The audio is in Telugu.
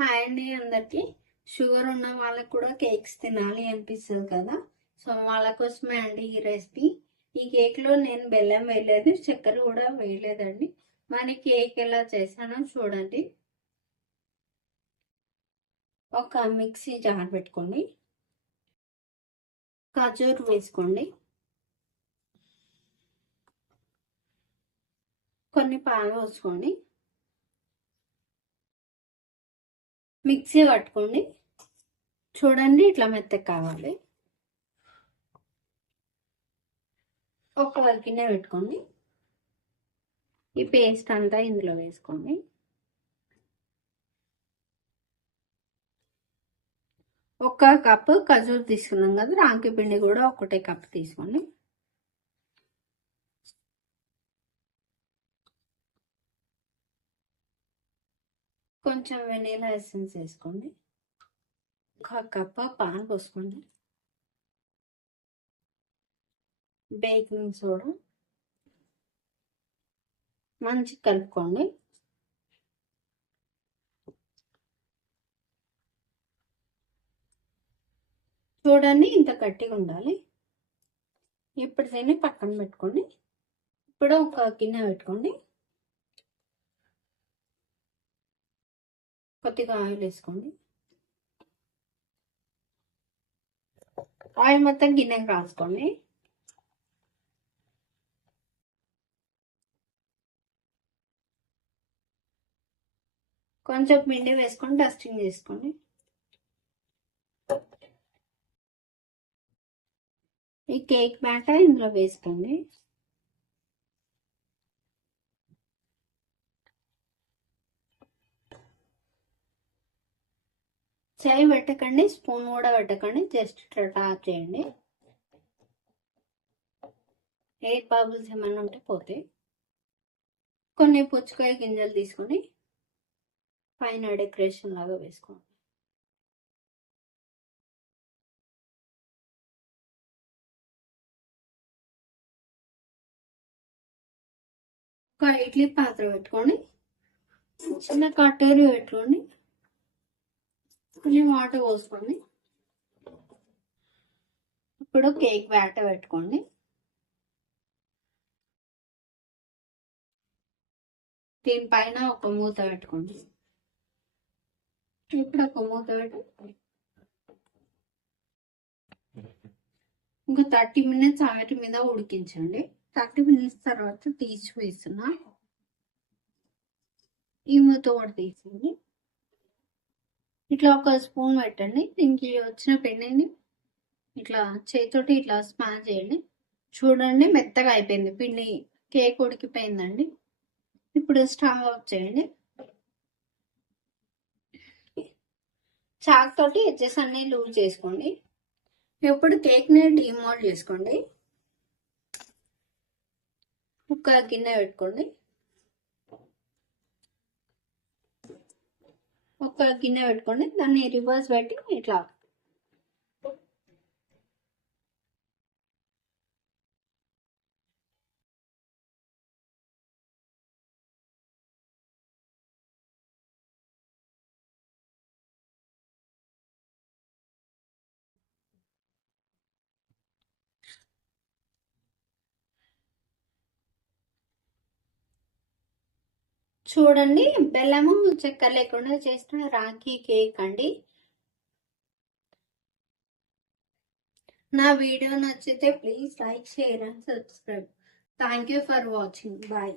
హాయ్ అండి అందరికి. షుగర్ ఉన్న వాళ్ళకి కూడా కేక్స్ తినాలి అనిపిస్తుంది కదా. సో వాళ్ళ కోసమే అండి ఈ రెసిపీ. ఈ కేక్లో నేను బెల్లం వేయలేదు, చక్కెర కూడా వేయలేదండి. మరి కేక్ ఎలా చేశానో చూడండి. ఒక మిక్సీ జార్ పెట్టుకోండి, ఖర్జూర్ వేసుకోండి, కొన్ని పాలు పోసుకోండి, మిక్సీ పట్టుకోండి. చూడండి ఇట్లా మెత్తగా కావాలి. ఒక గిన్నె పెట్టుకోండి, ఈ పేస్ట్ అంతా ఇందులో వేసుకోండి. ఒక కప్పు ఖర్జూర్ తీసుకున్నాం కదా, రాగి పిండి కూడా ఒకటే కప్పు తీసుకోండి. కొంచెం వెనీలా ఎసెన్స్ వేసుకోండి. ఒక కప్పు పాలు పోసుకోండి. బేకింగ్ సోడా మంచి కలుపుకోండి. చూడండి ఇంత గట్టిగా ఉండాలి. ఇప్పుడు దీన్ని పక్కన పెట్టుకోండి. ఇప్పుడు ఒక గిన్నె పెట్టుకోండి, కొద్దిగా ఆయిల్ వేసుకోండి. ఆయిల్ మొత్తం గిన్నెకి రాసుకోండి. కొంచెం పిండి వేసుకొని డస్టింగ్ చేసుకోండి. ఈ కేక్ బ్యాటర్ ఇందులో వేసుకోండి. చేయి పెట్టకండి, స్పూన్ కూడా పెట్టకండి, జస్ట్ ఇట్లా టాప్ చేయండి. ఎయిర్ బబుల్స్ ఏమైనా ఉంటే పోతే. కొన్ని పుచ్చకాయ గింజలు తీసుకొని పైన డెకరేషన్ లాగా వేసుకోండి. ఒక ఇడ్లీ పాత్ర పెట్టుకోండి, చిన్న కట్టేరి పెట్టుకోండి, కొంచెం వాటర్ పోసుకోండి. ఇప్పుడు కేక్ బ్యాటర్ పెట్టుకోండి. దీనిపైన ఒక మూత పెట్టుకోండి. ఇప్పుడు ఒక మూత పెట్టి ఇంకా 30 మినిట్స్ ఆవిరి మీద ఉడికించండి. 30 మినిట్స్ తర్వాత తీసి వేస్తున్నా. ఈ మూత కూడా తీసింది. ఇట్లా ఒక స్పూన్ పెట్టండి. దీనికి వచ్చిన పిండిని ఇట్లా చేతితోటి ఇట్లా స్మాష్ చేయండి. చూడండి మెత్తగా అయిపోయింది పిండి, కేక్ ఉడికిపోయిందండి. ఇప్పుడు స్టవ్ ఆఫ్ చేయండి. చాక్ తోటి ఎడ్జెస్ అన్ని లూజ్ చేసుకోండి. ఇప్పుడు కేక్ ని డిమోల్డ్ చేసుకోండి. ఒక గిన్నె పెట్టుకోండి, దాన్ని రివర్స్ పెట్టి ఇట్లా చూడండి. బెల్లము చక్కెర లేకుండా చేసిన రాఖీ కేక్ అండి. నా వీడియో నచ్చితే please like, share and subscribe. Thank you for watching. Bye.